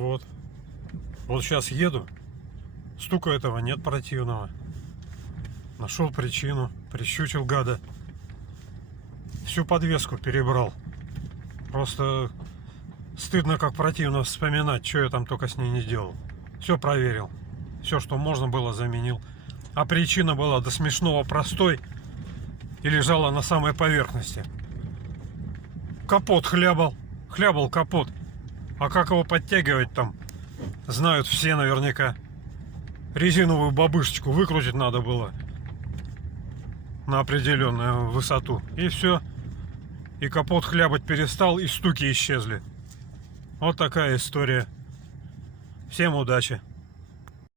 вот. Вот сейчас еду. Стука этого нет противного. Нашел причину. Прищучил гада. Всю подвеску перебрал. Просто стыдно, как противно вспоминать, что я там только с ней не делал. Все проверил. Все, что можно было, заменил. А причина была до смешного простой и лежала на самой поверхности. Капот хлябал. Хлябал капот. А как его подтягивать там, знают все наверняка. Резиновую бабышечку выкрутить надо было на определенную высоту. И все. И капот хлябать перестал, и стуки исчезли. Вот такая история. Всем удачи.